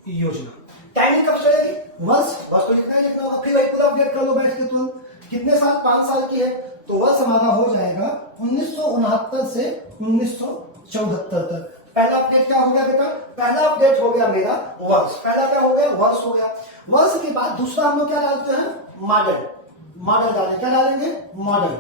योजना। टाइमिंग कब चलेगी, वर्ष तो लिखना ही लिखना होगा, फिर वही पूरा अपडेट कर लो बैठ के तुरंत। कितने साल, 5 साल की है, तो वर्ष हमारा हो जाएगा 1969 से 1974 तक। पहला अपडेट क्या हो गया बेटा, पहला अपडेट हो गया मेरा वर्ष, पहला क्या हो गया, वर्ष हो गया। वर्ष के बाद दूसरा हम लोग क्या डालते हैं, मॉडल। मॉडल डालें, क्या डालेंगे, मॉडल,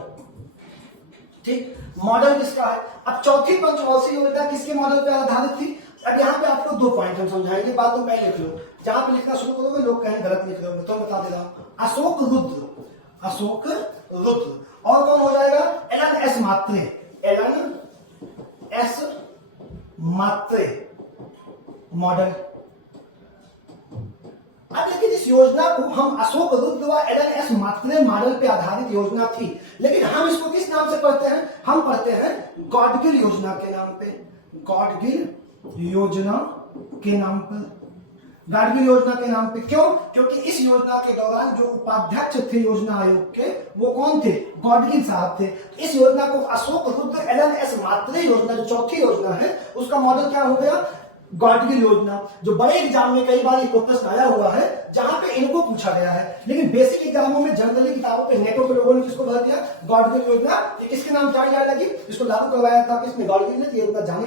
ठीक। मॉडल किसका है, अब चौथी पंचवर्षीय योजना किसके मॉडल पे आधारित थी। अब यहाँ पे आपको 2 पॉइंट हम समझाएंगे, बात तुम पहले लिख लो। जहां पे लिखना शुरू करोगे लोग कहेंगे गलत लिख रहे हो, तो बता दे रहा हूं। अशोक रुद्र, अशोक रुद्र। और कौन हो जाएगा, एलन एस मात्रे, एलन एस मात्रे मॉडल। अब लेकिन इस योजना को हम अशोक रुद्र व एलन एस मात्रे मॉडल पे आधारित योजना थी, लेकिन हम इसको किस नाम से पढ़ते हैं, हम पढ़ते हैं गॉडगिल योजना के नाम पे, गॉडगिल योजना के नाम पर, गाडगिल योजना के नाम पे। क्यों, क्योंकि इस योजना के दौरान जो उपाध्यक्ष थे योजना आयोग के, वो कौन थे, गॉडगिल साहब थे। इस योजना को अशोक रुद्र एलन एस मात्रे योजना, जो चौथी योजना है, उसका मॉडल क्या हो गया, गॉडगिल योजना। जो बड़े एग्जाम में कई बार इसको प्रश्न आया हुआ है, जहां पे इनको पूछा गया है, लेकिन बेसिक एग्जामों में जनरली किताबों पे नेटो के लोगों ने किसको भर दिया, गॉडगिल योजना। ये किसके नाम जाने जाने लगी, इसको लागू करवाया था किसने, गॉडगिल ने। ये योजना जाने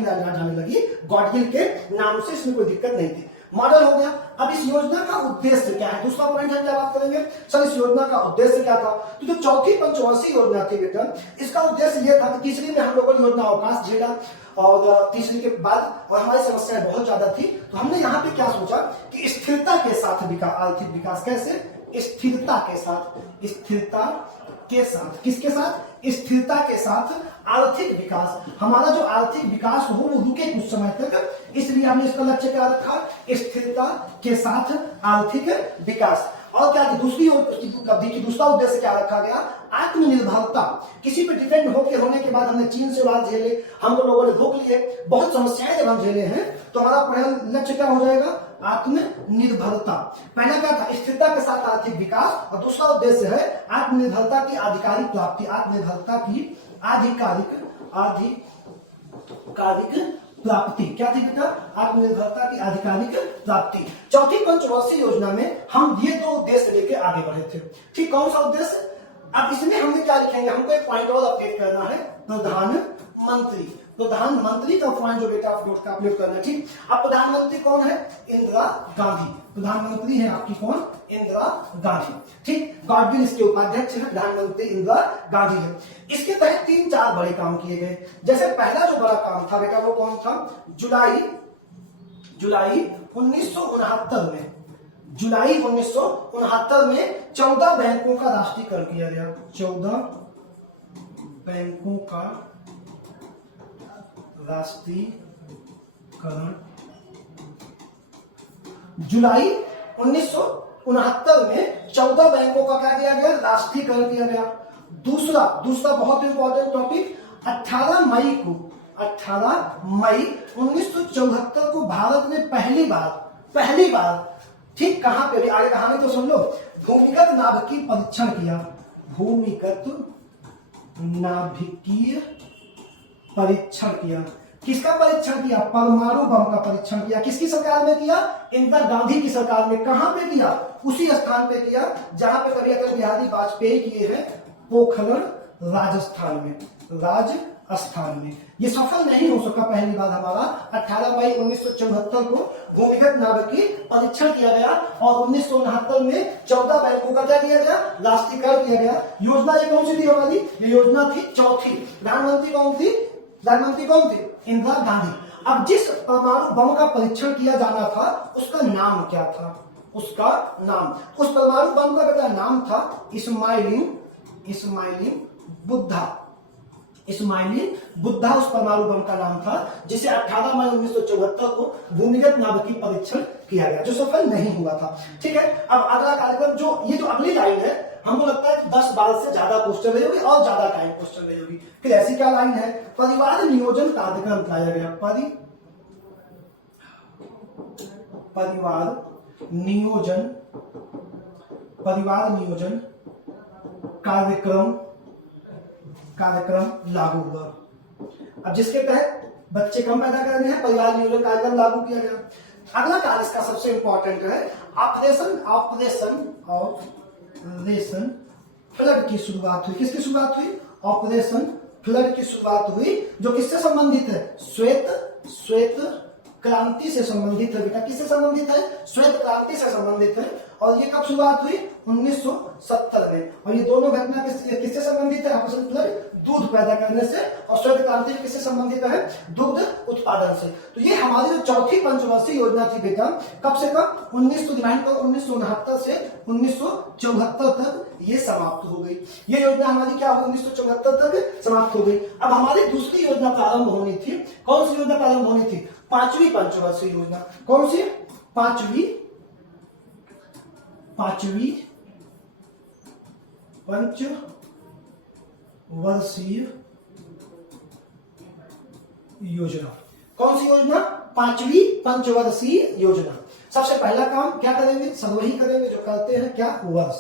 लगी गॉडगिल के नाम से, इसमें कोई दिक्कत नहीं थी। मॉडल हो गया। अब इस योजना का उद्देश्य क्या है, दूसरा पॉइंट हम क्या बात करेंगे, सर इस योजना का उद्देश्य क्या था। तो जो चौथी पंचवर्षीय योजना थी बेटा, इसका उद्देश्य यह था कि तीसरी में हम लोगों ने योजना अवकाश झेला, और तीसरी के बाद और हमारी समस्याएं बहुत ज्यादा थी, तो हमने यहाँ पे क्या सोचा कि स्थिरता के साथ विकास, आर्थिक विकास कैसे, स्थिरता के साथ, स्थिरता के साथ, किसके साथ, स्थिरता के साथ आर्थिक विकास। हमारा जो आर्थिक विकास हो वो रुके कुछ समय तक, इसलिए हमने इसका लक्ष्य क्या रखा, स्थिरता के साथ आर्थिक विकास। और क्या दूसरी उपलब्धि की दूसरा उद्देश्य क्या रखा गया, आत्मनिर्भरता। किसी पे डिपेंड होने के बाद हमने चीन से वार झेले, हम लोगों ने रोक लिए, बहुत समस्याएं जब हम झेले हैं, तो हमारा पहला लक्ष्य क्या हो जाएगा, आत्मनिर्भरता। पहला क्या था, स्थिरता के साथ आर्थिक विकास, और दूसरा उद्देश्य है आत्मनिर्भरता की आधिकारिक प्राप्ति, आत्मनिर्भरता की आधिकारिक प्राप्ति। क्या थी बेटा, आत्मनिर्भरता की आधिकारिक प्राप्ति। चौथी पंचवर्षीय योजना में हम ये 2 उद्देश्य लेके आगे बढ़े थे, ठीक। कौन सा उद्देश्य, अब इसमें हमने क्या लिखेंगे, हमको एक पॉइंट और अपडेट करना है, प्रधानमंत्री। प्रधानमंत्री का पॉइंट जो बेटा अपडेट करना है, ठीक। अब प्रधानमंत्री कौन है, इंदिरा गांधी। प्रधानमंत्री है आपकी कौन, इंदिरा गांधी, ठीक। गॉडगिल इसके उपाध्यक्ष है, प्रधानमंत्री इंदिरा गांधी है। इसके तहत 3-4 बड़े काम किए गए। जैसे पहला जो बड़ा काम था बेटा वो कौन था, जुलाई 1969 में, जुलाई 1969 में 14 बैंकों का राष्ट्रीयकरण किया गया, 14 बैंकों का राष्ट्रीयकरण। जुलाई 1969 में 14 बैंकों का क्या किया गया, राष्ट्रीयकरण किया गया। दूसरा बहुत इंपॉर्टेंट टॉपिक, 18 मई 1974 को भारत ने पहली बार ठीक कहां पे, आगे कहानी तो सुन लो, भूमिगत नाभिकीय परीक्षण किया। भूमिगत नाभिकीय परीक्षण किया। किसका परीक्षण किया? परमाणु बम का परीक्षण किया। किसकी सरकार में किया? इंदिरा गांधी की सरकार में। कहां पे किया? उसी स्थान पे किया जहां पे कभी अटल बिहारी वाजपेयी किए हैं, पोखरण राजस्थान में। ये सफल नहीं हो सका पहली बार हमारा। 18 मई 1974 को भूमिगत नाभिकीय परीक्षण किया गया और 1969 में 14 बैंकों का क्या किया गया? राष्ट्रीयकरण किया गया। योजना ये कौन सी थी हमारी? ये योजना थी चौथी। प्रधानमंत्री कौन थी? इंदिरा गांधी। अब जिस परमाणु बम का परीक्षण किया जाना था उसका नाम क्या था? उस परमाणु बम का बेटा नाम था इस्माइलिन बुद्धा उस परमाणु बम का नाम था, जिसे 18 मई 1974 को भूमिगत नाभिकीय परीक्षण किया गया, जो सफल नहीं हुआ था। ठीक है, अब अगला कार्यक्रम जो अगली लाइन है, हमको लगता है 10-12 से ज्यादा क्वेश्चन रही होगी और ज्यादा टाइम क्वेश्चन रही होगी। फिर ऐसी क्या लाइन है? परिवार नियोजन कार्यक्रम लाया गया। परिवार नियोजन कार्यक्रम लागू हुआ। अब जिसके तहत बच्चे कम पैदा करने हैं, परिवार नियोजन कार्यक्रम लागू किया गया। अगला कार्य इसका सबसे इंपॉर्टेंट है ऑपरेशन फ्लड की शुरुआत हुई। किसकी शुरुआत हुई? ऑपरेशन फ्लड की शुरुआत हुई, जो किससे संबंधित है? श्वेत क्रांति से संबंधित है। बेटा किससे संबंधित है? श्वेत क्रांति से संबंधित है। और ये कब शुरुआत हुई? 1970 में। और ये दोनों घटना किससे संबंधित है? ऑपरेशन फ्लड दूध पैदा करने से, और श्वेत क्रांति किससे संबंधित है? दुग्ध उत्पादन से। तो ये हमारी जो चौथी पंचवर्षीय योजना थी बेटा, कब से कब? 1969 से 1974 तक ये समाप्त हो गई। ये योजना हमारी क्या हुई? 1974 तक समाप्त हो गई। अब हमारी दूसरी योजना प्रारंभ होनी थी। कौन सी योजना प्रारंभ होनी थी? 5वीं पंचवर्षीय योजना। कौन सी? पांचवी पंचवर्षीय योजना। कौन सी योजना? 5वीं पंचवर्षीय योजना। सबसे पहला काम क्या करेंगे? सब वही करेंगे जो करते हैं, क्या? वर्ष।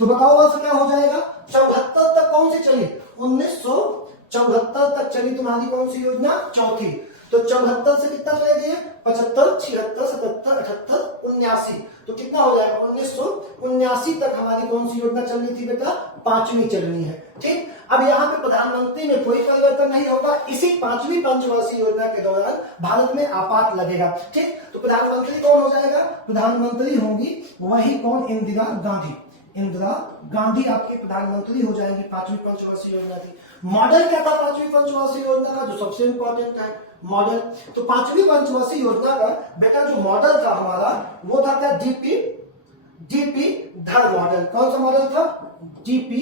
तो बताओ वर्ष क्या हो जाएगा? 74 तक कौन सी चली? 1974 तक चली तुम्हारी कौन सी योजना? चौथी। तो 74 से कितना चले गए? 75, 76, 77, 78, 79। तो कितना हो जाएगा? 1979 तक हमारी कौन सी योजना चल रही थी बेटा? 5वीं चलनी है। ठीक, अब यहाँ पे प्रधानमंत्री में कोई परिवर्तन नहीं होगा। इसी 5वीं पंचवर्षीय योजना के दौरान भारत में आपात लगेगा। ठीक, तो प्रधानमंत्री कौन हो जाएगा? प्रधानमंत्री होंगी वही कौन? इंदिरा गांधी आपकी प्रधानमंत्री हो जाएंगी 5वीं पंचवर्षीय योजना की। मॉडल क्या था 5वीं पंचवर्षीय योजना का, जो सबसे इंपॉर्टेंट है? मॉडल। तो 5वीं पंचवर्षीय योजना का बेटा जो मॉडल था हमारा, वो था क्या? डीपी धर मॉडल। कौन सा मॉडल था? डीपी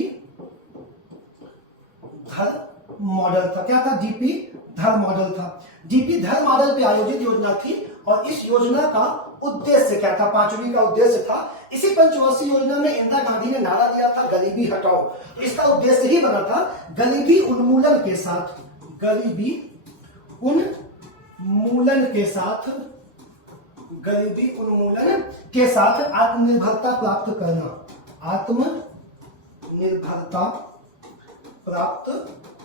धर मॉडल था। क्या था? डीपी धर मॉडल था। डीपी धर मॉडल पे आयोजित योजना थी। और इस योजना का उद्देश्य क्या था? 5वीं का उद्देश्य था, इसी पंचवर्षीय योजना में इंदिरा गांधी ने नारा दिया था, गरीबी हटाओ। तो इसका उद्देश्य ही बना था गरीबी उन्मूलन के साथ आत्मनिर्भरता प्राप्त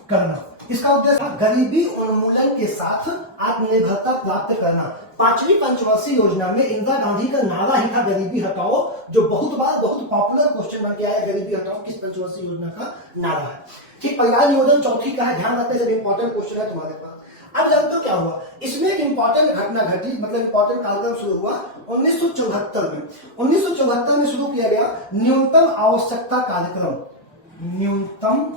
करना। इसका उद्देश्य था गरीबी उन्मूलन के साथ आत्मनिर्भरता प्राप्त करना। 5वीं पंचवर्षीय योजना में इंदिरा गांधी का नारा ही था गरीबी हटाओ, जो बहुत पॉपुलर क्वेश्चन बन गया है। गरीबी हटाओ किस पंचवर्षीय योजना का नारा है? ठीक, परिवार नियोजन चौथी का है, ध्यान रखने से इंपॉर्टेंट क्वेश्चन है तुम्हारे पास। अब जानते हो क्या हुआ? इसमें एक इंपॉर्टेंट घटना घटी, मतलब इंपॉर्टेंट कार्यक्रम शुरू हुआ 1974 में। 1974 में शुरू किया गया न्यूनतम आवश्यकता कार्यक्रम। न्यूनतम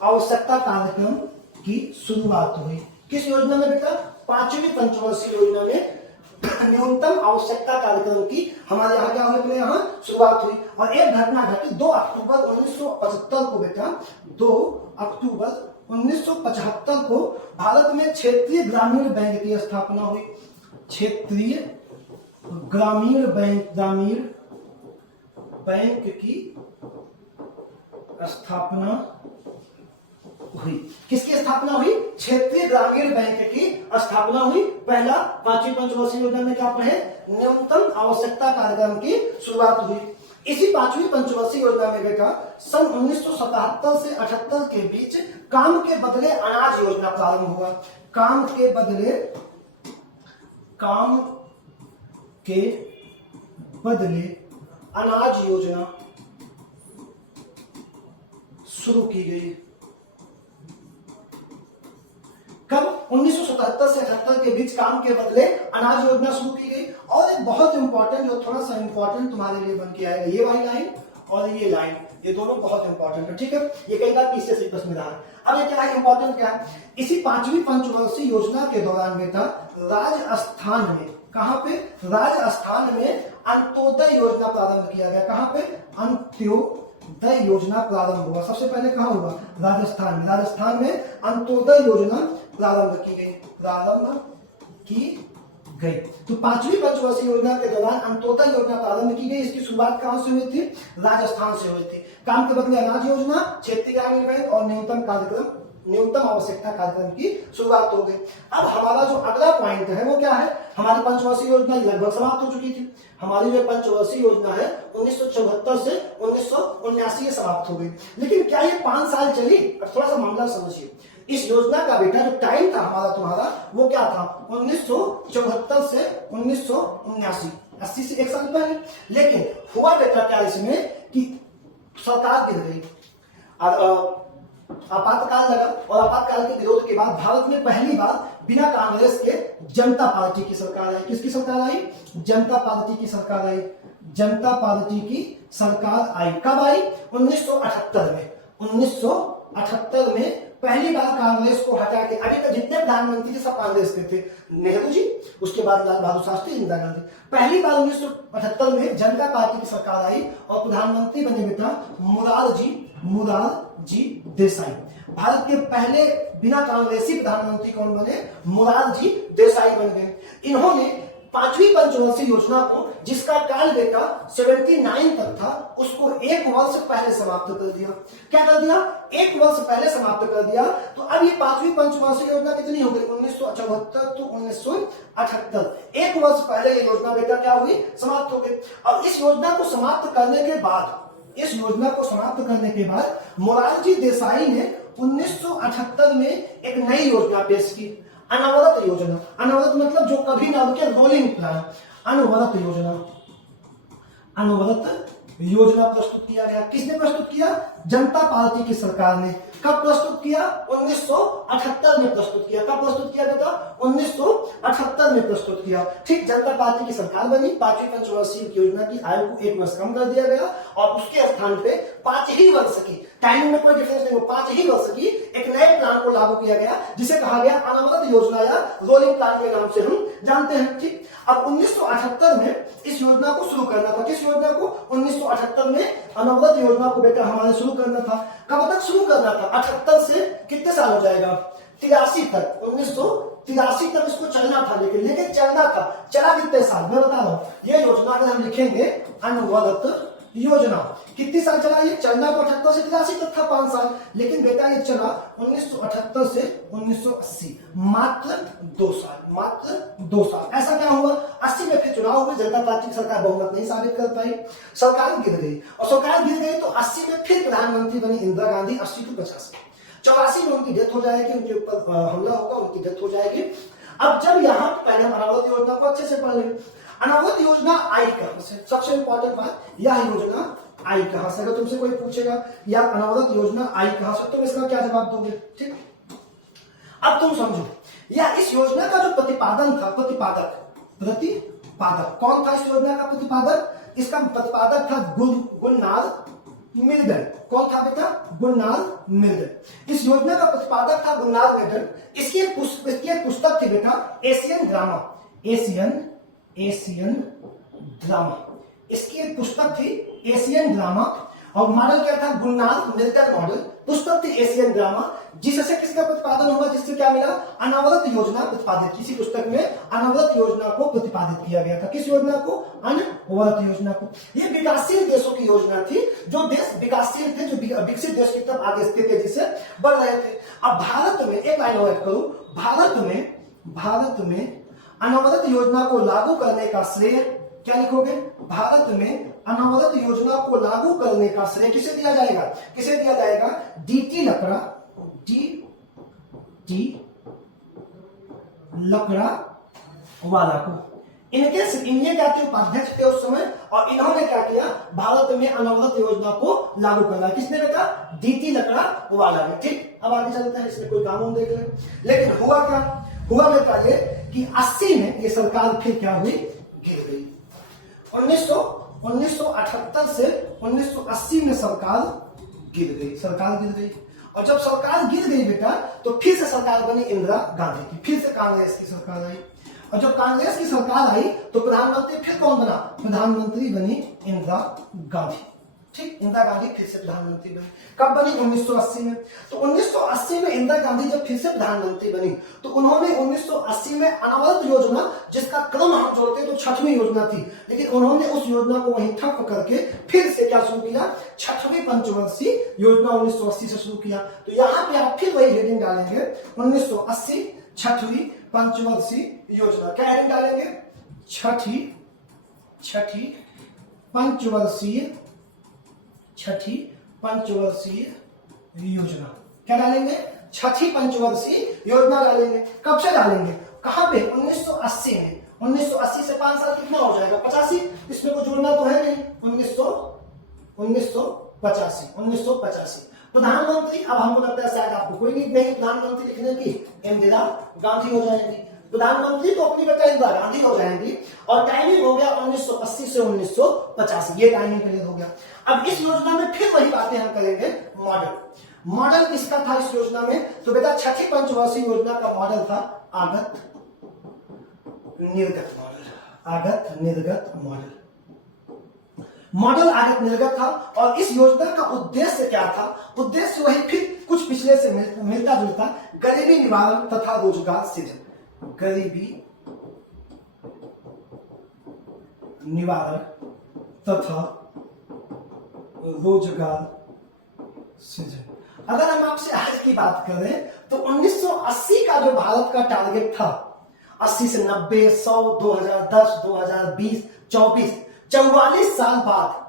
आवश्यकता कार्यक्रम की शुरुआत हुई। किस योजना में बेटा? 5वीं पंचवर्षीय योजना में न्यूनतम आवश्यकता कार्यक्रम की हमारे यहाँ क्या हुई? अपने यहाँ शुरुआत हुई। और एक घटना घटी 2 अक्टूबर 1975 को बेटा। 2 अक्टूबर 1975 को भारत में क्षेत्रीय ग्रामीण बैंक की स्थापना हुई। क्षेत्रीय ग्रामीण बैंक की स्थापना हुई। किसकी स्थापना हुई? क्षेत्रीय ग्रामीण बैंक की स्थापना हुई। पहला 5वीं पंचवर्षीय योजना में क्या पढ़े? न्यूनतम आवश्यकता कार्यक्रम की शुरुआत हुई। इसी 5वीं पंचवर्षीय योजना में बेटा सन 1977 से 78 के बीच काम के बदले अनाज योजना प्रारंभ हुआ। काम के बदले अनाज योजना शुरू की गई। कब? 1977 से 78 के बीच काम के बदले अनाज योजना शुरू की गई। और एक बहुत इंपॉर्टेंट, जो थोड़ा सा इंपॉर्टेंट तुम्हारे लिए बन के आएगा, ये वाली लाइन और ये लाइन, ये दोनों बहुत इंपॉर्टेंट है। ठीक है, ये कई बार पीछे से प्रश्न में रहा है। अब ये क्या है इंपॉर्टेंट? क्या है? इसी 5वीं पंचवर्षीय योजना के दौरान बेटा राजस्थान में, कहां पे? राजस्थान में अंत्योदय योजना प्रारंभ किया गया। कहां पे? अंत्योदय योजना प्रारंभ हुआ। सबसे पहले कहां हुआ? राजस्थान में। राजस्थान में अंत्योदय योजना प्रारंभ की गई। तो 5वीं पंचवर्षीय योजना के दौरान अंत्योदय योजना प्रारंभ की गई। इसकी शुरुआत कहां से हुई थी? राजस्थान से हुई थी। काम के बदले अनाज योजना, क्षेत्रीय ग्रामीण बैंक और न्यूनतम आवश्यकता कार्यक्रम की शुरुआत हो गई। अब हमारा जो अगला पॉइंट है वो क्या है? हमारी पंचवर्षीय योजना लगभग समाप्त हो चुकी थी। हमारी जो पंचवर्षीय योजना है 1974 से 1979 समाप्त हो गई। लेकिन क्या ये 5 साल चली? अब थोड़ा सा मामला समझिए। इस योजना का बेटा जो टाइम था हमारा तुम्हारा, वो क्या था? 1974 से 1979, 80 से 1 साल पहले। लेकिन हुआ बेटा क्या इसमें कि सरकार गिर गई, आपातकाल लगा और आपातकाल के विरोध के बाद भारत में पहली बार बिना कांग्रेस के जनता पार्टी की सरकार आई। किसकी सरकार आई? जनता पार्टी की सरकार आई। जनता पार्टी की सरकार आई। कब आई? 1978 में। 1978 में पहली बार कांग्रेस को हटा के, अभी तक जितने प्रधानमंत्री थे सब कांग्रेस के थे, नेहरू जी, उसके बाद लाल बहादुर शास्त्री, इंदिरा गांधी। पहली बार 1978 में जनता पार्टी की सरकार आई और प्रधानमंत्री बने बेटा मोरारजी देसाई। भारत के पहले बिना कांग्रेसी प्रधानमंत्री कौन बने? मोरारजी देसाई बन गए। इन्होंने 5वीं पंचवर्षीय योजना को, जिसका काल बेटा 79 तक था, उसको 1 वर्ष पहले समाप्त कर दिया। क्या कर दिया? 1 वर्ष पहले समाप्त कर दिया। तो अब ये 5वीं पंचवर्षीय योजना कितनी हो गई? 1974 to 1978, 1 वर्ष पहले ये योजना बेटा क्या हुई? समाप्त हो गई। और इस योजना को समाप्त करने के बाद मोरारजी देसाई ने 1978 में एक नई योजना पेश की, अनवरत योजना। अनवरत मतलब जो कभी ना रुके, रोलिंग प्लान। अनवरत योजना प्रस्तुत किया गया। किसने प्रस्तुत किया? जनता पार्टी की सरकार ने। कब प्रस्तुत किया? 1978 में प्रस्तुत किया। कब प्रस्तुत किया बेटा? 1978 में प्रस्तुत किया। ठीक, जनता पार्टी की सरकार बनी। 5वीं पंचवर्षीय योजना की आयु को 1 वर्ष कम कर दिया गया और उसके स्थान पे 5 ही वर्ष की, टाइम में कोई डिफरेंस नहीं हो, 5 ही वर्ष की एक नए प्लान को लागू किया गया, जिसे कहा गया अनवरत योजना या रोलिंग प्लान के नाम से हम जानते हैं। ठीक, अब 1978 में इस योजना को शुरू करना था। किस योजना को? 1978 में अनवरत योजना को बेटा हमारे शुरू करना था। कब तक शुरू करना था? 78 से कितने साल हो जाएगा? 83 तक। 1983 तक इसको चलना था। लेकिन चलना था, चला कितने साल? मैं बता रहा हूं। ये योजना अगर हम लिखेंगे अनवरत योजना, कितनी साल चला? ये चलना तो 78 से 83 तक था, 5 साल। लेकिन बेटा ये चला 1978 से 1980, मात्र 2 साल। ऐसा क्या हुआ? 80 में फिर चुनाव हुए, जनता पार्टी की सरकार बहुमत नहीं साबित कर पाई, सरकार गिर गई। और सरकार गिर गई तो 80 में फिर प्रधानमंत्री बनी इंदिरा गांधी। 80 to 85, 84 में उनकी डेथ हो जाएगी, उनके ऊपर हमला होगा, उनकी डेथ हो जाएगी। अब जब यहाँ पहले हम अनावरत योजना को अच्छे से पढ़ लें। अनावरत योजना आई कहां से? सबसे इंपॉर्टेंट बात, यह योजना आई कहां से? अगर तुमसे कोई पूछेगा या अनावरत योजना आई कहां से, तुम इसका क्या जवाब दोगे? ठीक, अब तुम समझो, या इस योजना का जो प्रतिपादन था, प्रतिपादक कौन था? इस योजना का प्रतिपादक, इसका प्रतिपादक था गुलनार मिल्टन। कौन था बेटा? गुलनार मिल्टन। इस योजना का प्रतिपादक था गुलनार मिल्टन। इसकी एक पुस्तक थी बेटा, एशियन ड्रामा। इसकी एक पुस्तक थी एशियन ड्रामा और मॉडल क्या था? Gulnar Milton model. पुस्तक थी एशियन ड्रामा, जिससे किसका प्रतिपादन हुआ, जिससे क्या मिला, अनवरत योजना प्रतिपादित। किसी पुस्तक में अनवरत योजना को प्रतिपादित किया गया था। किस योजना को, अनवरत योजना को। ये विकासशील देशों की योजना थी, जो देश विकासशील थे, जो विकसित देश की तरफ आगे तेजी से बढ़ रहे थे। अब भारत में एक लाइन और ऐड करूं, भारत में अनवरत योजना को लागू करने का श्रेय, क्या लिखोगे, भारत में अनवरत योजना को लागू करने का श्रेय किसे दिया जाएगा, किसे दिया जाएगा, डीटी लकड़ा वाला को। इनके क्या थे, उपाध्यक्ष थे उस समय, और इन्होंने क्या किया, भारत में अनवरत योजना को लागू करना। किसने रखा, डीटी लकड़ा वाला ने। ठीक, अब आगे चलते हैं, इसमें कोई काम देख लें। लेकिन हुआ क्या, हुआ बेटा ये कि 80 में ये सरकार फिर क्या हुई, गिर गई। 1978 से 1980 में सरकार गिर गई। और जब सरकार गिर गई बेटा, तो फिर से सरकार बनी इंदिरा गांधी की, फिर से कांग्रेस की सरकार आई। और जब कांग्रेस की सरकार आई तो प्रधानमंत्री फिर कौन बना, प्रधानमंत्री बनी इंदिरा गांधी। ठीक, इंदिरा गांधी फिर से प्रधानमंत्री बनी। कब बनी, 1980 में। तो 1980 में इंदिरा गांधी जब फिर से प्रधानमंत्री बनी, तो उन्होंने 1980 में अनवरत योजना, जिसका क्रम हम जोड़ते तो 6वीं योजना थी, लेकिन उन्होंने उस योजना को वहीं ठप करके फिर से क्या शुरू किया, 6वीं पंचवर्षीय योजना 1980 से शुरू किया। तो यहां पे आप फिर वही हेडिंग डालेंगे, 1980 6वीं पंचवर्षीय योजना। क्या हेडिंग डालेंगे, छठी पंचवर्षीय योजना। क्या डालेंगे, 6ठी पंचवर्षीय योजना डालेंगे। कब से डालेंगे, कहां पे, 1980 में। 1980 से 5 साल कितना हो जाएगा, 85। इसमें को जोड़ना तो है नहीं, 1985। प्रधानमंत्री, अब हमको लगता है शायद आपको कोई नीड नहीं प्रधानमंत्री लिखने की, इंदिरा गांधी हो जाएंगी। प्रधानमंत्री तो अपनी बेटा इंदिरा गांधी हो जाएंगी। और टाइमिंग हो गया 1980 से 1985, ये टाइमिंग पीरियड हो गया। अब इस योजना में फिर वही बातें हम करेंगे। मॉडल किसका था इस योजना में, तो बेटा 6ठी पंचवर्षीय योजना का मॉडल था आगत निर्गत मॉडल था। और इस योजना का उद्देश्य क्या था, उद्देश्य वही फिर कुछ पिछले से मिलता जुलता, गरीबी निवारण तथा रोजगार सृजन। गरीबी निवारण तथा रोजगार सृजन। अगर हम आपसे आज की बात करें तो 1980 का जो भारत का टारगेट था, 80 से 90, 100, 2010, 2020, 44 साल बाद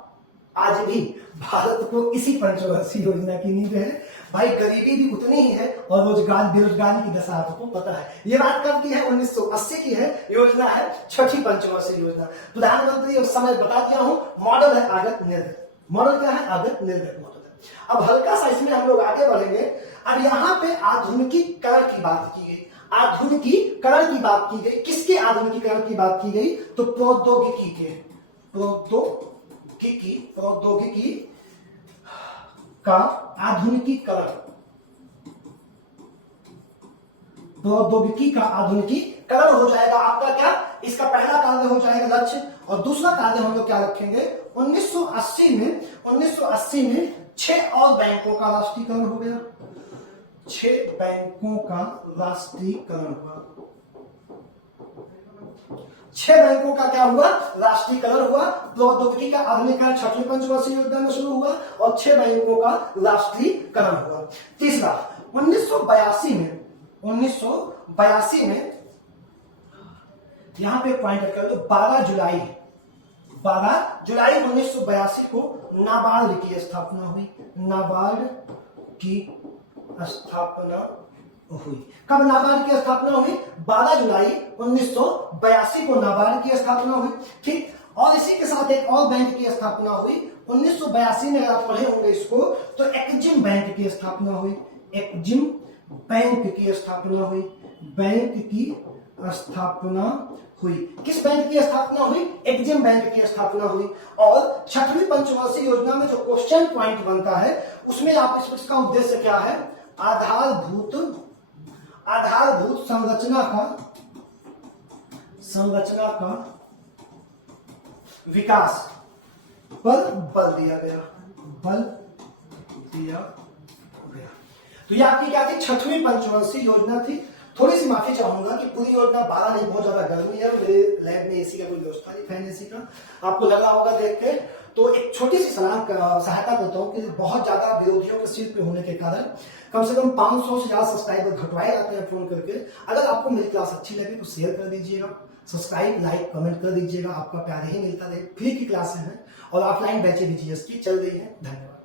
आज भी भारत को इसी पंचवर्षीय योजना की नींव है। भाई गरीबी भी उतनी ही है और रोजगार बेरोजगारी की दशा आपको पता है। ये बात कब की है, 1980 की है, योजना है 6ठी पंचवर्षीय योजना। प्रधानमंत्री और समय बता दिया हूं, मॉडल है आगत निर्गत। मॉडल क्या है, आगत निर्गत मॉडल है। अब हल्का सा इसमें हम लोग आगे बढ़ेंगे। अब यहाँ पे आधुनिकीकरण की बात की गई, आधुनिकीकरण की बात की गई। किसके आधुनिकीकरण की बात की गई, तो प्रौद्योगिकी के, प्रौद्योगिकी का आधुनिकीकरण, प्रौद्योगिकी का आधुनिकीकरण हो जाएगा आपका। क्या, इसका पहला कार्य हो जाएगा लक्ष्य, और दूसरा कार्य हम लोग क्या रखेंगे, 1980 में 6 और बैंकों का राष्ट्रीयकरण हो गया। 6 बैंकों का राष्ट्रीयकरण हुआ। 6 बैंकों का क्या हुआ, राष्ट्रीयकरण हुआ। प्रौद्योगिकी का आधुनिकीकरण 6वीं पंचवर्षीय योजना में शुरू हुआ और 6 बैंकों का राष्ट्रीयकरण हुआ। तीसरा, 1982 में यहां पे पॉइंट कर दो, 12 जुलाई 1982 को नाबार्ड की स्थापना हुई। कब नाबार्ड की स्थापना हुई, 12 जुलाई 1982 को नाबार्ड की स्थापना हुई। ठीक, और इसी के साथ एक और बैंक की स्थापना हुई 1982 में। अगर आप पढ़े होंगे इसको, तो एक्जिम बैंक की स्थापना हुई। एक्जिम बैंक की स्थापना हुई, किस बैंक की स्थापना हुई, एक्जिम बैंक की स्थापना हुई। और 6वीं पंचवर्षीय योजना में जो क्वेश्चन पॉइंट बनता है, उसमें आप इसका उद्देश्य क्या है, आधारभूत संरचना का विकास पर बल दिया गया। तो ये आपकी क्या थी, 6वीं पंचवर्षीय योजना थी। थोड़ी सी माफी चाहूंगा कि पूरी योजना 12 नहीं, बहुत ज्यादा गर्मी है, मेरे लैब में एसी का कोई व्यवस्था नहीं, फैन एसी का, आपको लगा होगा देख के। तो एक छोटी सी सहायता करता हूँ कि बहुत ज्यादा विरोधियों के सिर पे होने के कारण कम से कम 500 से ज्यादा सब्सक्राइबर घटवाए जाते हैं फोन करके। अगर आपको मेरी क्लास अच्छी लगी तो शेयर कर दीजिएगा, सब्सक्राइब लाइक कमेंट कर दीजिएगा, आपका प्यार ही मिलता रहे। फ्री की क्लासें हैं और ऑफलाइन बैचें भी जीएस की चल रही है। धन्यवाद।